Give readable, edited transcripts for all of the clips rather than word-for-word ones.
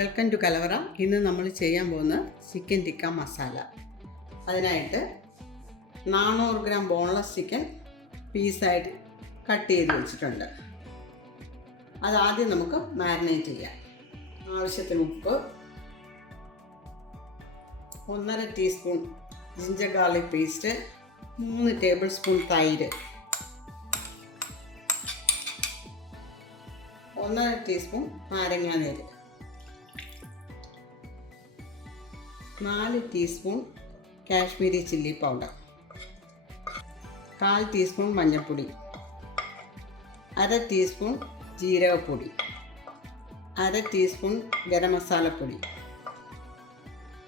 Welcome to കലവറ. ഇന്ന് നമ്മൾ ചെയ്യാൻ പോകുന്ന ചിക്കൻ ടിക്ക മസാല. അതിനായിട്ട് 400 ഗ്രാം ബോൺലെസ് ചിക്കൻ പീസായിട്ട് കട്ട് ചെയ്ത് വെച്ചിട്ടുണ്ട്. അതാദ്യം നമുക്ക് മാരിനേറ്റ് ചെയ്യാം. ആവശ്യത്തിന് ഉപ്പ്, 1.5 teaspoon ginger garlic paste, 3 tablespoon തൈര്, 1.5 ടീസ്പൂൺ നാരങ്ങാനീര്, 4 teaspoon Kashmiri chilli powder, 1/4 teaspoon മഞ്ഞൾപ്പൊടി, 1/2 ടീസ്പൂൺ ജീരകപ്പൊടി, 1/2 ടീസ്പൂൺ ഗരം മസാലപ്പൊടി,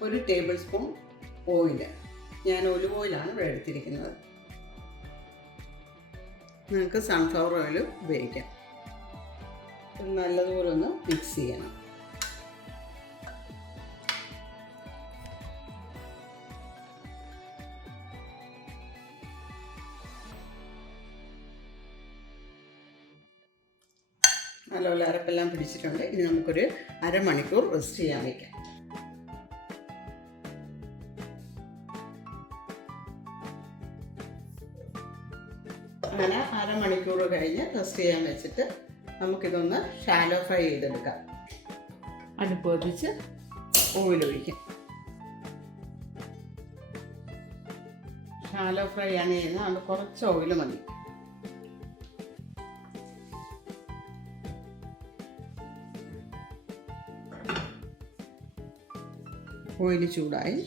1 ടേബിൾ സ്പൂൺ ഓയിൽ. ഞാൻ ഒലിവ് ഓയിലാണ് ഇവിടെ എടുത്തിരിക്കുന്നത്. നിങ്ങൾക്ക് സൺഫ്ലവർ ഓയിൽ ഉപയോഗിക്കാം. നല്ലതുപോലെ ഒന്ന് മിക്സ് ചെയ്യണം. നല്ലപോലെ അരപ്പെല്ലാം പിടിച്ചിട്ടുണ്ട്. ഇനി നമുക്കൊരു അരമണിക്കൂർ റെസ്റ്റ് ചെയ്യാൻ വയ്ക്കാം. അങ്ങനെ അരമണിക്കൂർ കഴിഞ്ഞ് റെസ്റ്റ് ചെയ്യാൻ വെച്ചിട്ട് നമുക്കിതൊന്ന് ഷാലോ ഫ്രൈ ചെയ്തെടുക്കാം. അടുപ്പ് കത്തിച്ച് ഓയിൽ ഒഴിക്കാം. ഷാലോ ഫ്രൈ ആണ് ചെയ്യുന്നത്, അത് കുറച്ച് ഓയിൽ മതി. ഓയിൽ ചൂടായി.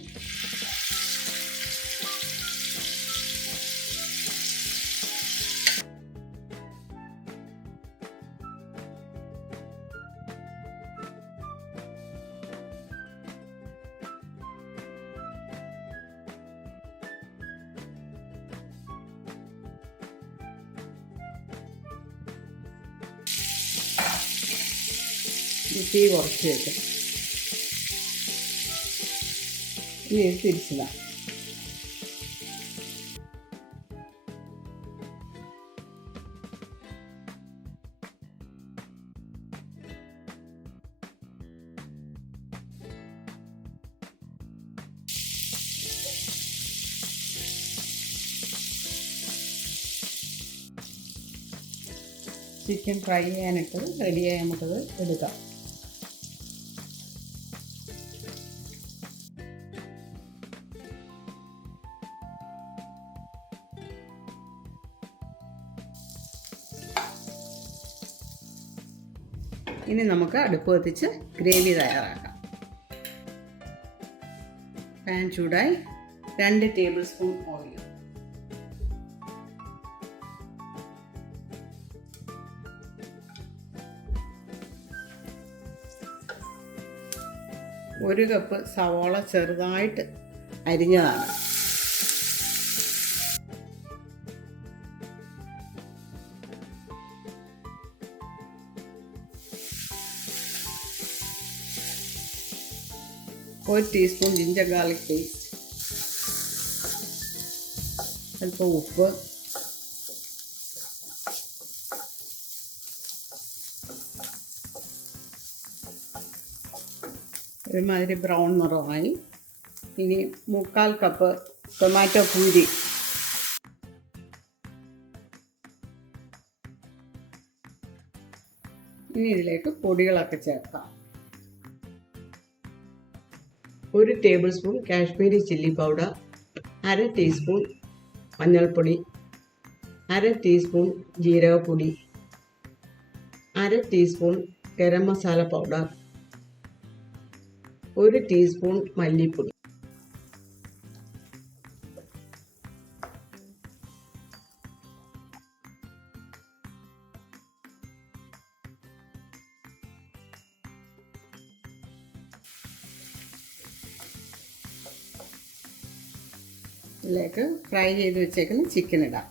തീ കുറച്ച് വയ്ക്കാം. ഇനി തിരിച്ചതാണ്. ചിക്കൻ ഫ്രൈ ചെയ്യാനിട്ട് റെഡിയായി നമുക്കത് എടുക്കാം. ഇനി നമുക്ക് അടുപ്പ് കത്തിച്ച് ഗ്രേവി തയ്യാറാക്കാം. പാൻ ചൂടായി. 2 ടേബിൾ സ്പൂൺ ഓയിൽ, ഒരു കപ്പ് സവോള ചെറുതായിട്ട് അരിഞ്ഞതാണ്, ഒരു ടീസ്പൂൺ ജിഞ്ചർ ഗാർലിക് പേസ്റ്റ്, അല്പം ഉപ്പ്, ഒരുമാതിരി ബ്രൗൺ നിറമായി. ഇനി 3/4 കപ്പ് ടൊമാറ്റോ പ്യൂരി, ഇനി ഇതിലേക്ക് പൊടികളൊക്കെ ചേർക്കാം. 1 tablespoon Kashmiri chilli powder, 1/2 teaspoon മഞ്ഞൾപ്പൊടി, 1/2 ടീസ്പൂൺ ജീരകപ്പൊടി, 1/2 teaspoon garam masala powder, 1 teaspoon മല്ലിപ്പൊടി. ഇതിലേക്ക് ഫ്രൈ ചെയ്ത് വെച്ചേക്കുന്ന ചിക്കൻ ഇടാം.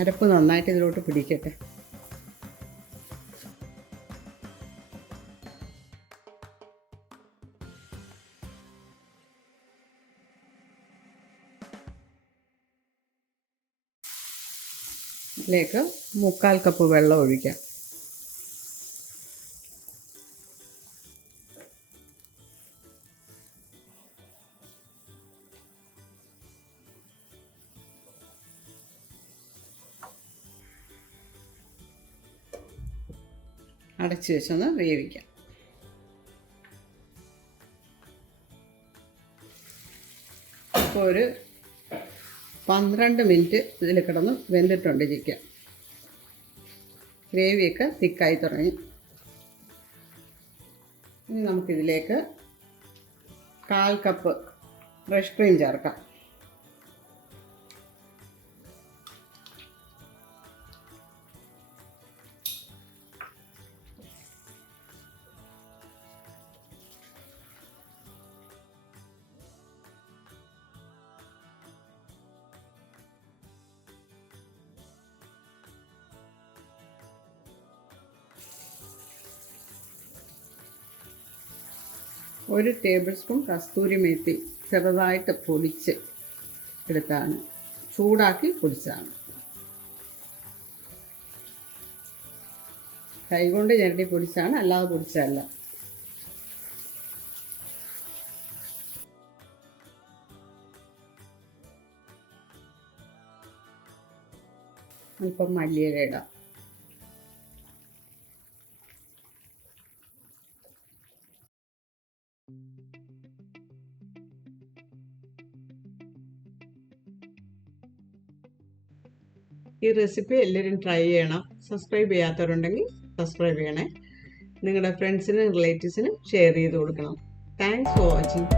അരപ്പ് നന്നായിട്ട് ഇതിലോട്ട് പിടിക്കട്ടെ. ഇതിലേക്ക് 3/4 കപ്പ് വെള്ളം ഒഴിക്കാം. അടച്ചു വെച്ചൊന്ന് വേവിക്കാം. ഇപ്പോൾ ഒരു 12 മിനിറ്റ് ഇതിൽ കിടന്ന് വെന്തിട്ടുണ്ട് ചിക്കൻ. ഗ്രേവിയൊക്കെ തിക്കായി തുടങ്ങി. ഇനി നമുക്കിതിലേക്ക് 1/4 കപ്പ് ഫ്രഷ് ക്രീം ചേർക്കാം. ഒരു ടേബിൾ സ്പൂൺ കസ്തൂരി മേത്തി ചെറുതായിട്ട് പൊടിച്ച് എടുത്താണ്, ചൂടാക്കി പൊടിച്ചതാണ്. കൈകൊണ്ട് ഞെരടി പൊടിച്ചാണ്, അല്ലാതെ പൊടിച്ചതല്ല. അല്പം മല്ലിയില ഇടാം. ഈ റെസിപ്പി എല്ലാവരും ട്രൈ ചെയ്യണം. സബ്സ്ക്രൈബ് ചെയ്യാത്തവരുണ്ടെങ്കിൽ സബ്സ്ക്രൈബ് ചെയ്യണേ. നിങ്ങളുടെ ഫ്രണ്ട്സിനും റിലേറ്റീവ്സിനും ഷെയർ ചെയ്ത് കൊടുക്കണം. Thanks for watching.